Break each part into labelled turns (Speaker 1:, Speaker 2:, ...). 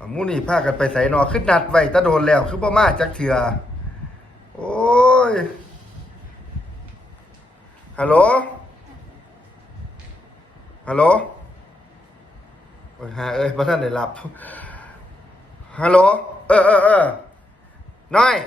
Speaker 1: หมู่นี่พากันไปไสนอขึ้นนัดไว้ตะโดนแล้วคือบ่มาจักเทื่อโอ้ยฮัลโหลฮัลโหลโอ้ยหาบ่ทันได้รับฮัลโหลน้อย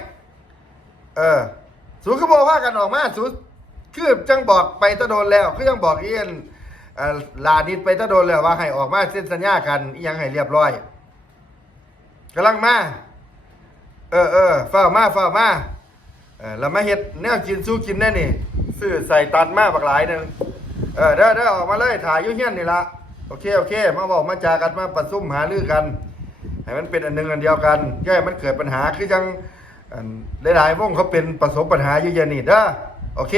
Speaker 1: สูคือบ่พากันออกมาสูคือจังบอกไปตะโดนแล้วคือยังบอกเอียนลาดิดไปตะโดนแล้วว่าให้ออกมาเซ็นสัญญากันอีหยังให้เรียบร้อยกำลังมาเฝ้ามาแล้วมาเฮ็ดแนวกินสู้กินได้นี่ซื้อใส่ตันมาบักหลายนึงเด้อออกมาเลยถ่ายอยู่เฮียนนี่ละโอเคมาบอกมาจากันมาประชุมหารือกันให้มันเป็นอันหนึ่งอันเดียวกันอย่าให้มันเกิดปัญหาคือจังหลายๆวงเขาเป็นประสบปัญหาอยู่เย็นนี่เด้อโอเค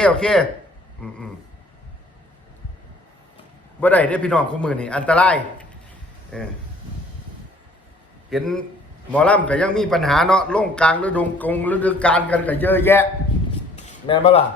Speaker 1: บ่ได้เด้อพี่น้องคู่มือนี่อันตรายเห็นหมอลำก็ยังมีปัญหาเนาะลงกลางฤดูกาลกันก็เยอะแยะแม่นบ่ล่ะ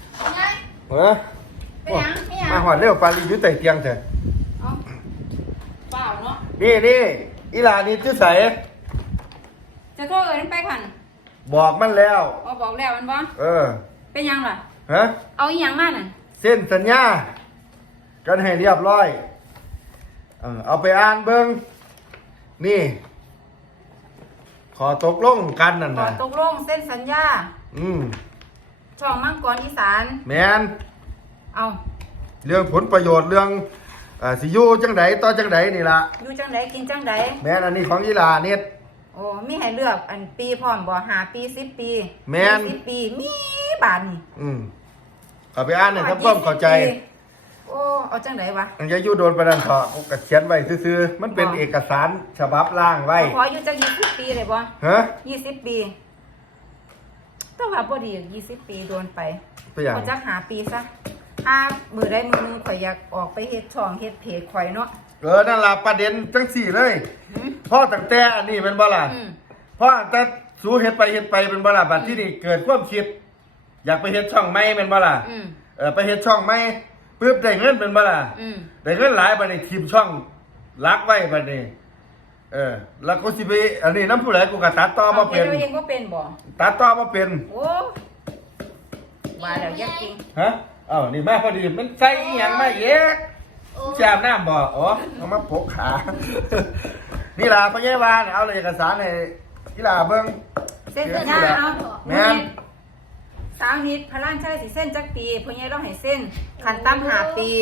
Speaker 1: มาหอดเร็วปาลีอยู่ใต้เตียงเถอะ
Speaker 2: เปล่าเนาะ
Speaker 1: นี่อีหลานี่ชื่อไส
Speaker 2: จะโทษมันไปขัน
Speaker 1: บอกมันแล้ว
Speaker 2: บอกแล้วมันบ่เป็นยังล่ะ
Speaker 1: ฮะ
Speaker 2: เอาอีหยังมาน่ะ
Speaker 1: เส้นสัญญากันให้เรียบร้อยเอาไปอ่านเบิ่งนี่ขอตกลงกันนั่นน่ะ
Speaker 2: ขอตกลงเส้นสัญญาช่องมังกรอีสาน
Speaker 1: แม่น
Speaker 2: เอา
Speaker 1: เรื่องผลประโยชน์เรื่องสิอยู่จังไดต่อจังไดนี่ล่ะ
Speaker 2: อยู่จังไดกินจังได
Speaker 1: แม่นอันนี้ของอีหลาเน็ต
Speaker 2: โอ้มีให้เลือกอันปีพร้อมบ่5 ปี10 ปี
Speaker 1: แม่น
Speaker 2: 10 ปีมีบาทนี่
Speaker 1: เอาไปอ่านให้ทำความเข้าใจ
Speaker 2: โอ้เอาจังไดวะ
Speaker 1: อย่าอยู่โดนประดันเถาะก็เขียนไว้ซื่อๆมันเป็นเอกสารฉบับร่างไว้
Speaker 2: ขออยู่จัง20 ปีเลยบ่
Speaker 1: ฮะ
Speaker 2: 20 ปีแต่ว่าบ่ดี20 ปีโดนไปก็จัก5 ปีซะถ้ามือใดมือนึงข่อยอยากออกไปเฮ็ดช่องเฮ็ดเพจข่อยเนาะ
Speaker 1: นั่นล่ะประเด็นจังสี่เลยพ่อตั้งแต่อันนี้เป็นบ่ล่ะพ่อแต่สู้เฮ็ดไปเป็นบ่ล่ะบัดที่นี่เกิดความคิดอยากไปเฮ็ดช่องใหม่เป็นบ่ล่ะไปเฮ็ดช่องใหม่ปึ๊บได้เงินเป็นบ่ล่ะได้เงินหลายบัดนี้ทีมช่องรักไว้บัดนี้แล้วกูสิไปอันนี้นำผู้ใดกูก็ตัดต่อบ่เป็น
Speaker 2: เองบ่เป็นบ่
Speaker 1: ตัดต่อบ่เป็น
Speaker 2: โอ้ว่าแล้วยากจริง
Speaker 1: ฮะนี่มาพอดีมันใส่อีหยังมาเยอะจามน้ำบ่เอามาพกขานี่ล่ะพ่อใหญ่วานเอาเอกสารให้กีฬาเบิ่ง
Speaker 2: เส้นสัญญาเอาแม่นสาวนิดพระล้านชัยสิเส้นจักปีพ่อใหญ่ต้องให้เส้นขั้นต่ำ5 ปี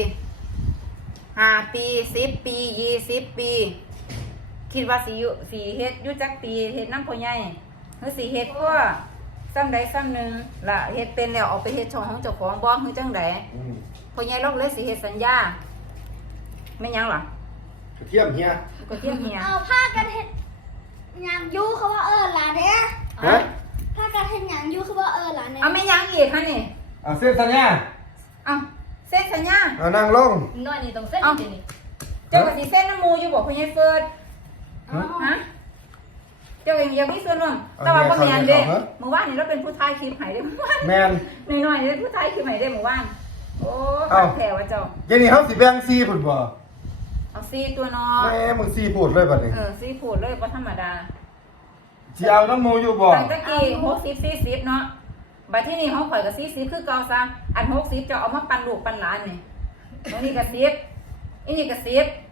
Speaker 2: 5 ปี10 ปี20 ปีคิดว่าสิเฮ็ดอยู่จักปีเฮ็ดนำพ่อใหญ่หรือสิเฮ็ดพวกซ้ำใดซ้ำหนึ่งล่ะเฮ็ดเป็นแล้วเอาไปเฮ็ดช่องของเจ้าของบ่คือจังไดพ่อใหญ่ลอกเลยสิเฮ็ดสัญญาไม่ยังล่ะ
Speaker 1: กระเทียมเฮีย
Speaker 3: เอาผ้ากันเฮ็ดหยังอยู่เขาว่าล่ะเด้
Speaker 1: ฮะ
Speaker 3: ผ้ากันเฮ็ดหยังอยู่เขาว่าล่ะเด้
Speaker 2: เอาไม่ยังอีกคั่นนี่
Speaker 1: เส้นสัญญา
Speaker 2: เอาเส้นสัญญา
Speaker 1: นั่งลง
Speaker 3: น้อยนี่ต้องเส้นนี่
Speaker 2: เจ้าก็สิเส้นน้ำมูอยู่บ่พ่อใหญ่เฟิร์ดฮะเจ้าเองยังมีส่วนร่วมแต่ว่าบ่แม่นเด้มื้อวานนี่เราเป็นผู้ถ่ายคลิปให้เด้มื้อวาน
Speaker 1: แม่น
Speaker 2: น้อยๆนี่ผู้ถ่ายคลิปให้เด้มื้อวานโอ้แผลว่าเจ้า
Speaker 1: เดี๋ยวนี้เฮาสิแบ่ง4พุ่นบ่
Speaker 2: เอา4ตัวเนาะ
Speaker 1: แม่มึง4พูดเลยบัดนี้
Speaker 2: 4พูดเลยบ่ธรรมดา
Speaker 1: สิเอาน้ำมูอยู่บ่
Speaker 2: ตั้งแต่กี้60 40เนาะบัดที่นี่เฮาข่อยก็40คือเก่าซะอัน60เจ้าเอามาปั่นลูกปั่นหลานนี่ตรงนี้ก็10อันนี้ก็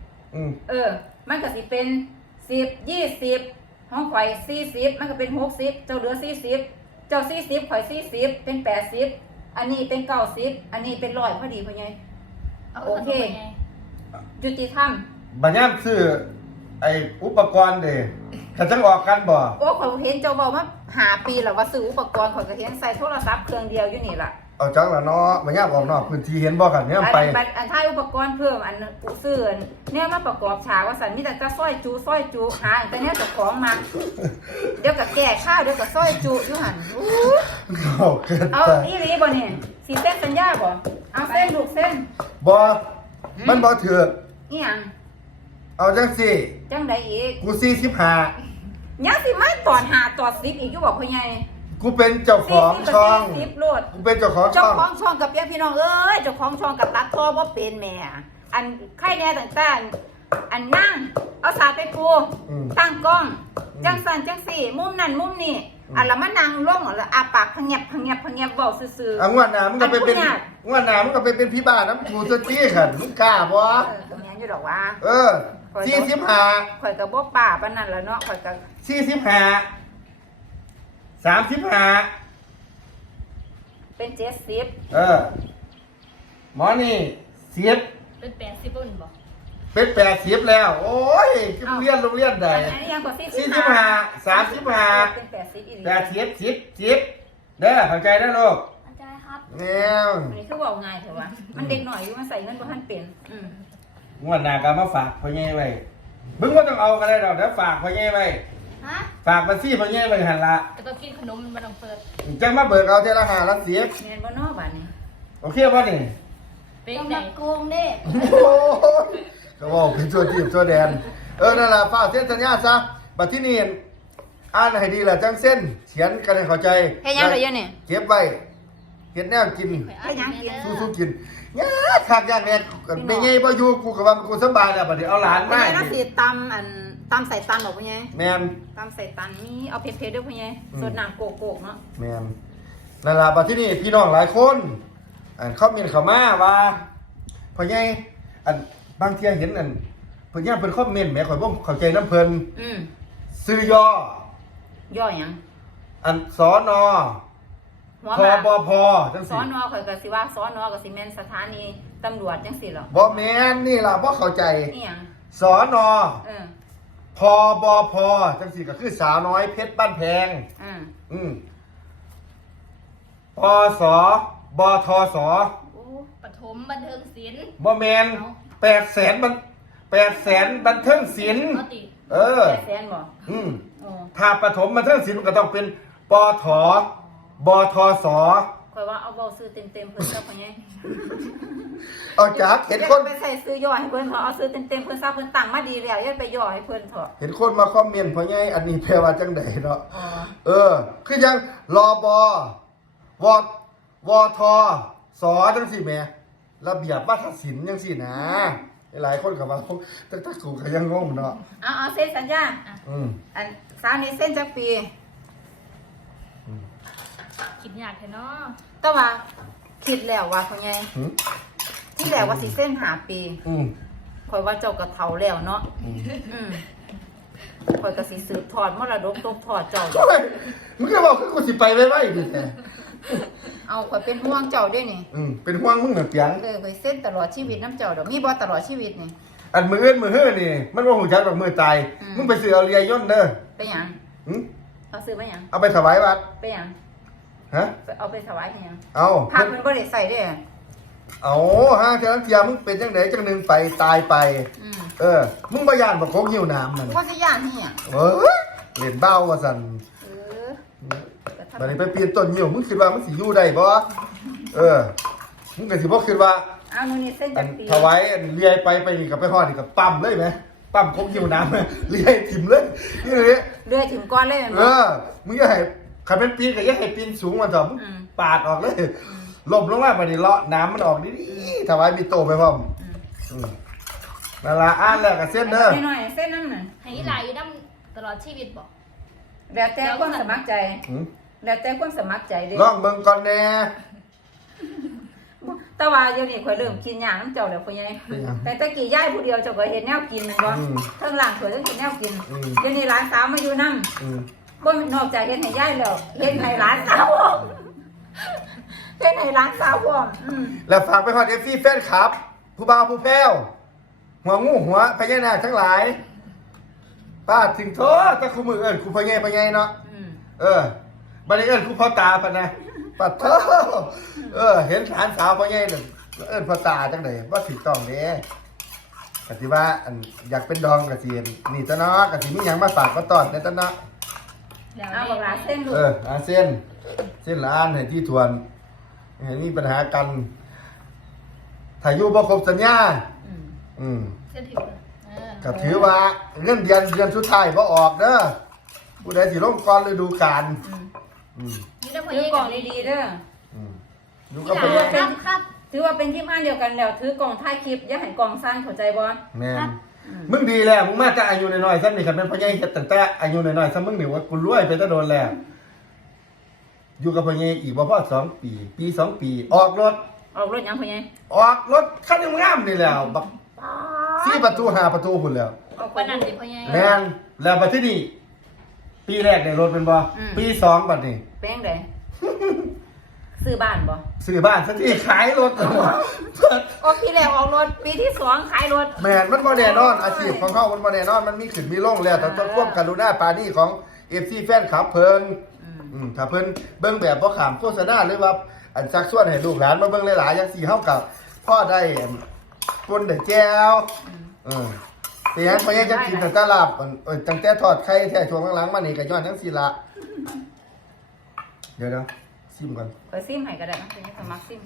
Speaker 2: 10มันก็สิเป็น10 20ห้องข่อย40มันก็เป็น60เจ้าเหลือ40เจ้า40ข่อย40เป็น80อันนี้เป็น90อันนี้เป็น100พอดีพ่อใหญ่โอเคยุติธรรม
Speaker 1: บัดยามซื้อไอ้อุปกรณ์เด้ถ้าจังออกกันบ่
Speaker 2: โอ้ข่อยเห็นเจ้าเว้ามา5 ปีแล้วว่าซื้ออุปกรณ์ข่อยก็เห็นใส่โทรศัพท์เครื่องเดียวอยู่นี่ล่ะ
Speaker 1: เอาจังล่ะเนาะบัดยามออกนอกพื้นที่เห็นบ่กันเนี่ยไป
Speaker 2: อันท้ายอุปกรณ์เพิ่มอันซื้อเนี่ยมาประกอบฉากว่าซั่นมีแต่จะซอยจุหาแต่เนี่ยเจ้าของมาเดี๋ยวก็แก้ข้าวเดี๋ยวก็ซอยจุอยู่หั่นเอาอีหลีบ่นี่สิเส้นสัญญาบ่เอาเส้นลูกเส้น
Speaker 1: บ่มันบ่ถูก
Speaker 2: อีหยัง
Speaker 1: เอาจังสิ
Speaker 2: จังไดอีก
Speaker 1: กู45
Speaker 2: ยังสิมาตอน5ตอน10อีกอยู่บ่พ่อใหญ่
Speaker 1: กูเป็นเจ้าของช่องกูเป็นเจ้าของ
Speaker 2: ช่องกับพี่น้องเอ้ยเจ้าของช่องกับรักพ่อบ่เป็นแม่อันไข่แน่ต่างๆอันอันนั่งเอาสาดไปปู
Speaker 1: อืม
Speaker 2: ตั้งกล้องจังสันจังสี่มุมนั่นมุมนี่อันละมันนั่งลงแล้วอาปากพะเงียบเว้าซื่อๆ
Speaker 1: งวดหน้ามึงก็ไปเป็น
Speaker 2: อันผู้ยาก
Speaker 1: งวดหน้ามึงก็ไปเป็นพี่บ้านน้ำกูตัวจี้ขันมึงกล้าบ่
Speaker 2: ตรงนี้อยู่ดอกว่า
Speaker 1: เออ45
Speaker 2: ข่อยกับบ่ป่าปานนั้นแล้วเนาะข่อยกับ
Speaker 1: 45 35
Speaker 2: เป็น70
Speaker 1: เออหมอนี่10
Speaker 4: เป็น80ปุ่นบ่
Speaker 1: เป็น80แล้ว โอ้ยจะเรียนโรงเรียนใด
Speaker 2: อันนี้ยังกว่า45
Speaker 1: 45 35
Speaker 2: เป็น80อีก
Speaker 1: 10เด้อเข้าใจนะลูก
Speaker 3: อาจารย์ครับ
Speaker 1: แนว
Speaker 2: อันนี้คือเว้าง่ายเถอะวะมันเด็กหน่อยอยู่มันใส่เงินบ่ทันเป็น
Speaker 1: งวดหน้าก็มาฝากพ่อใหญ่ไว้มึงบ่ต้องเอากันเลยดอกเดี๋ยวฝากพ่อใหญ่ไว้
Speaker 3: ฮะ
Speaker 1: ฝากบัญชีพ่อใหญ่ไว้หั่นละ
Speaker 4: แต่ก็กินขนมมันบ่ต้องเปิด
Speaker 1: จังมาเบิกเอาเทละ5ละ10
Speaker 2: แม่นบ่เนาะบัดนี้
Speaker 1: โอเคป่ะนี่
Speaker 4: เป็น
Speaker 3: ต้อง
Speaker 4: ได
Speaker 3: มาโกงเด้
Speaker 1: โอ้ยก็บอกเป็นตัวจีบตัวแดน นั่นแหละฝ้ากเส้นสัญญาซะบัดที่นี่อ่านให้ดีล่ะจังเส้นเขียนกันให้เข้าใจ
Speaker 2: เฮ็ดหยังล่ะเดี๋ยวนี้
Speaker 1: เก็บไว้เฮ็ดแนวกิน
Speaker 2: เฮ็ดหยังกิน
Speaker 1: สู้ๆกินยากคักยากแน่ไม่ไงบ่อยู่กูก็ว่ากูสบายแล้วบัดนี้เอาหลาน
Speaker 2: พ่อ
Speaker 1: มา
Speaker 2: ใหญ่น่าสิตำใส่ตันบอกพ่อใหญ่
Speaker 1: แม่น
Speaker 2: ตำใส่ตันมีเอาเผ็ดๆด้วยพ่อใหญ่สดน้ำโกกๆเนาะ
Speaker 1: แม่นนั่นล่ะบัดที่นี่พี่น้องหลายคนเขามีเข้ามาว่าพ่อใหญ่บางเที่ยเห็นเพิ่นย่างเพิ่นคอมเมนต์แหมข่อยบ่เข้าใจนำเพิ่น ซื้อย่อ
Speaker 2: ย่อหยัง
Speaker 1: สอนอ
Speaker 2: หัว
Speaker 1: พ
Speaker 2: ห
Speaker 1: บ
Speaker 2: มา
Speaker 1: พจัง
Speaker 2: ส
Speaker 1: สิ
Speaker 2: อนอข่อยก็สิว่าสอนอก็สิแม่นสถานีตำรวจจังซี่เหรอ
Speaker 1: บ่แม่นนี่ล่ะบ่เข้าใจ
Speaker 2: นี่หยัง
Speaker 1: สอนอ
Speaker 2: เออ
Speaker 1: พบพจังสิก็คือสาวน้อยเพชรบ้านแพง
Speaker 2: อืม
Speaker 1: ปสบทส
Speaker 2: โอ้
Speaker 4: ปฐมบันเทิงศิลป์
Speaker 1: บ่แม่น800,000บันเทิงศิลป์
Speaker 4: เอาติ
Speaker 1: เออ
Speaker 2: แสนบ่
Speaker 1: อืม
Speaker 2: โอ้
Speaker 1: ถ้าประถมบันเทิงศิลป์มันก็ต้องเป็นปทบทส
Speaker 2: ข่อยว่าเอาเว้าซื้อเต็มๆเพิ่นซะพ่อใหญ่
Speaker 1: เอาจากเห็นคน
Speaker 2: ไปใส่ซื้อย่อให้เพิ่นเถอะเอาซื้อเต็มๆเพิ่นซะเพิ่นตั้งมาดีแล้วอย่าไปย่อให้เพิ่นเถอะ
Speaker 1: เห็นคนมาคอมเมนต์พ่อใหญ่อันนี้แปลว่าจังไดเนาะ
Speaker 2: อ๋อ
Speaker 1: คือยังรอบวทสจังสิแหม่ระเบียบวัฒนศิลป์จังสินะหลายคนก็ว่าแต่ถ้ากูก็ยังงงเนาะ
Speaker 2: เอาเซ็นสัญญา
Speaker 1: อืม
Speaker 2: อันสาวนี้เส้นจักปี
Speaker 4: คิดยากแท้เนาะ
Speaker 2: แต่ว่าคิดแล้วว่าพ่อใหญ่
Speaker 1: อืม
Speaker 2: ที่แรกว่าสิเส้น5 ปี
Speaker 1: อืม
Speaker 2: ข่อยว่าเจ้าก็เฒ่าแล้วเนาะ
Speaker 1: อืม
Speaker 2: อืมข่อยก็สิสืบทอดมรดกตกทอดเจ้า
Speaker 1: โอ้ยมึงก็บอกคือกูสิไปไว้ดิแท้
Speaker 2: เอาข่อยเป็นห่วงเจ้าด้วยนี่
Speaker 1: เป็นห่วงมึงเหรอเปียง
Speaker 2: ข่อยเส้นตลอดชีวิตน้ำเจ้าดอกมีบ่ตลอดชีวิตนี่
Speaker 1: อันมืออื่นมือเฮือนี่ มันบ่ฮู้จักดอกมือตาย
Speaker 2: อืม
Speaker 1: มึงไปซื้อเอาเรียย่นเด้อ
Speaker 2: ไปหยัง
Speaker 1: หึ
Speaker 2: เอาซื้อมาหยัง
Speaker 1: เอาไปถวายวัด
Speaker 2: ไปหยัง
Speaker 1: ฮะ
Speaker 2: เอาไปถวายให้หยัง
Speaker 1: เอา
Speaker 2: พระเพิ่นบ่ได้ใส่เด้อ
Speaker 1: เอาฮะเจ้าเทียมึงเป็นจังไดจังหนึงไปตายไป
Speaker 2: อืม
Speaker 1: มึงบ่ย่านบ่คงหิวน้ำนั่น
Speaker 2: บ่สิย่านให้หยัง
Speaker 1: เออเล่นเบ้าว่าซั่น
Speaker 2: เออก็ทำ
Speaker 1: บัดนี้ไปปีนต้นยิ้วมึงคิดว่ามึงสิอยู่ได้บ่มึงก็สิบ่คิดว่า
Speaker 2: เอาหนูนี่เส้น
Speaker 1: อั
Speaker 2: จั
Speaker 1: น
Speaker 2: กปี
Speaker 1: ถวายอันเลียไปนี่ก็ไปฮอดนี่ก็ปั๊มเลยไหมปั๊มคงยิ้วน้ำ เลียถิ่มเลยนี่เลย
Speaker 2: เลื่อยถึงก้อนเลยแม่น
Speaker 1: เอ
Speaker 2: บ่
Speaker 1: อมึงอย่าให้คันเป็นปีนก็อย่าให้ปีนสูงมันเถอะมึง
Speaker 2: อืม
Speaker 1: ปาดออกเลยล่มลงมาบัดนี้เลาะน้ำมันออกดีๆถวายมีโตไปพร้อม
Speaker 2: อืม
Speaker 1: นั่นล่ะอ่านแล้วก็เส้นเด้อ
Speaker 2: น้อยๆเส้นน้ำน่ะ
Speaker 4: ให้หลายอยู่นํตลอดชีวิตบ่
Speaker 2: แล้วแต่ความสมัครใจ
Speaker 1: หืม
Speaker 2: แล้วแต่ความสมัครใจเด้
Speaker 1: ลองเบิ่งก่อนแน่
Speaker 2: แต่ว่าเดี๋ยวนี้ข่อยเริ่มกินหยังน้ำเจ้าแล้วพ่อใหญ่
Speaker 1: เป็นหยัง
Speaker 2: แต่ตะกี้ยายผู้เดียวเจ้าก็เฮ็ดแนวกินแม่นบ่
Speaker 1: อืม
Speaker 2: เทั้งล่างข่อยเทั้งเฮ็ดแนวกิน
Speaker 1: อืม
Speaker 2: เดี๋ยวนี้หลานสาวมาอยู่นำ
Speaker 1: อืม
Speaker 2: บ่นอกจากเฮ็ดให้ยายแล้วเฮ็ดให้หลานสาวพร้อมเฮ็ดให้หลานสาวพร้อม
Speaker 1: แล้วฝากไปฮอด FC แฟนคลับ ผู้บ่าวผู้แพ้วหัวงูหัวพญานาคทั้งหลายป้าถึงโทษตะคุมือครูพญาเนาะ
Speaker 2: อืม
Speaker 1: บัดนี้ครูพ่อตาปะนะปัดโทเห็นหลานสาวพญาน่ะพ่อตาจังได๋บ่ถูกต้องเด้ก็สิว่าอันอยากเป็นดองก็สินี่ตะเนาะก็สิมีหยังมาฝากก็ตอนในตะเนาะ
Speaker 4: แล้ว
Speaker 2: เอาบักหลานเส้นลูก
Speaker 1: อาเส้นละอันให้ที่ทวนให้มีปัญหากันถ้าอยู่บ่ครบสัญญา
Speaker 2: อืม
Speaker 1: อืม
Speaker 4: เส้นถึงเออ
Speaker 1: ก็ถือว่าเงินเดือนสุดท้ายบ่ออกเด้อผู้ใดสิลงก่อนฤดูกาล
Speaker 2: อืม
Speaker 1: อืม
Speaker 4: นี่ได้พ่อ
Speaker 2: ถือ
Speaker 4: ใหญ่
Speaker 2: กล่องดีๆเด้อ
Speaker 1: อืมอยู่กับ
Speaker 4: ค
Speaker 1: พ่อใหญ่
Speaker 4: รับครับ
Speaker 2: ถือว่าเป็นทีมงานเดียวกันแล้วถือกล่องถ่ายคลิปอย่าให้กล่องสั้นเข้าใจบ่
Speaker 1: แม่นมึงดีแล้วมึงมาแต่อายุน้อยๆซ้ำนี่คันเป็นพ่อใหญ่เฮ็ดตั้งแต่อายุน้อยๆซ้ำมึงนี่ว่ากูรวยไปแตะโดนแล้วอยู่กับพ่อใหญ่อีกบ่พอ2 ปีปี 2 ปี ออกรถ
Speaker 2: ออกรถยังพ่อใหญ่
Speaker 1: ออกรถคันงามๆนี่แล้วบัก4 ประตู5 ประตูพุ่นแล้ว
Speaker 2: ออก
Speaker 4: วันนั้นสิพ่อใหญ่
Speaker 1: แม่นแล้วบัดที่นี่ปีแรกได้รถเป็นบ่ปี2บัดนี้
Speaker 2: แป้งใดซื้อบ้านบ่
Speaker 1: ซื้อบ้านซะที่ขายรถ
Speaker 2: ออกที่แรกออกรถปีที่2ขายรถ
Speaker 1: แม่นมันบ่แน่นอนอาชีพของเขามันบ่แน่นอนมันมีขึ้นมีลงแล้วแต่ต้องควบกรุณาปราณีของ FC แฟนคลับเพิ่นถ้าเพิ่นเบิ่งแบบบ่ขามโฆษณาหรือว่าอันซักส่วนให้ลูกหลานมาเบิ่งหลายๆอย่างสี่เฮากับพ่อได้ปนได้แก้วแต่ยังพ่อยังจะกินแต่ตลาบตั้งแต่ทอดไข่แท้ช่วงหลังๆมานี่ก็ย้อนทั้งสี่ละเดี๋ยวซิมก่อน
Speaker 2: ไปซิมให้ก็ได้นะเป็นสมัครซิม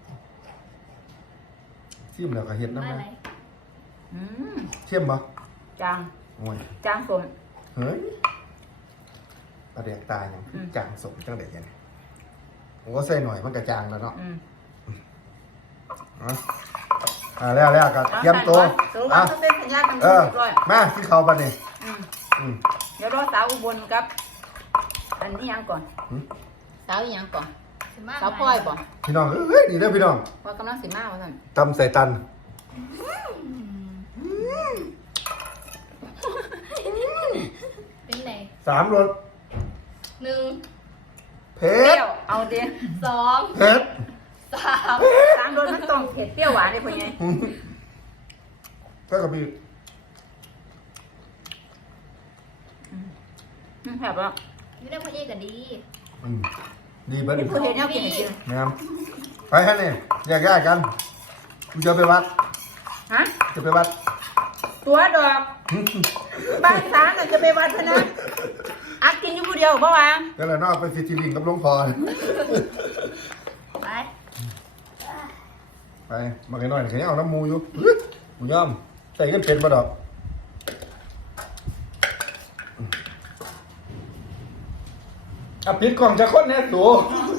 Speaker 1: ซิมแล้วก็เฮ็ด
Speaker 4: มา
Speaker 1: นำ
Speaker 4: ไหน
Speaker 1: นะ
Speaker 2: อืม
Speaker 1: เข้มบ่
Speaker 2: จาง
Speaker 1: โอ้ย
Speaker 2: จางสม
Speaker 1: เฮ้ยปลาแดกตายยังจางสมจังได๋ยังผมก็ใส่หน่อยมันก็จางแล้วเนาะแล้วก็เตรียมตัว
Speaker 2: ตัวว่าเขาเซ็นสัญญากันเรียบร้อย
Speaker 1: มาที่เขาบัดนี้
Speaker 2: เดี๋ยวรอสาวอุบลกับ อันนี้ยังก่อนสาวอีหยังก่อน
Speaker 4: สิมา
Speaker 2: สาวพลอยบ่
Speaker 1: พี่น้องเอ้ยนี่เด้อพี่น้อง
Speaker 2: ว่ากำลังสิมาว่าซั่น
Speaker 1: ตำใส่ตัน
Speaker 4: เป็นไหน
Speaker 1: 3 รส
Speaker 4: หนึ่ง
Speaker 1: เผ็
Speaker 2: เปรี้
Speaker 1: ด
Speaker 2: ยวเอาเด้อ
Speaker 4: สอง
Speaker 1: เผ็ด
Speaker 4: สาม
Speaker 2: ตามโดนมันต้องเผ็ดเปรี้ยวหวานเด้พ่อใหญ่
Speaker 1: ก็กับพี่
Speaker 2: แบบว่า
Speaker 4: อยู่ในพ่อใหญ่ก็ดี
Speaker 1: ดีเบิดอีก
Speaker 2: ผู้เฮ็ดแนวกินให้กิน
Speaker 1: นะครับไปฮะนี่แยกย้ายกันกูจะไปวัด
Speaker 2: ฮะ
Speaker 1: จะไปวัด
Speaker 2: ตัวดอกบ้านสารน่ะจะไปวัดพะนะอักกินอยู่ผู้เดียวบ่ว่า
Speaker 1: ก็เลยนอกไปฟิจิลิงกับหลวงพ่อ
Speaker 4: ไป
Speaker 1: ไปมากันหน่อยแค่นี้เอาน้ำมูอยู่กูย่อมใส่กันเป็นบ่ดอกปิดกล่องจะค้นแน่ตัว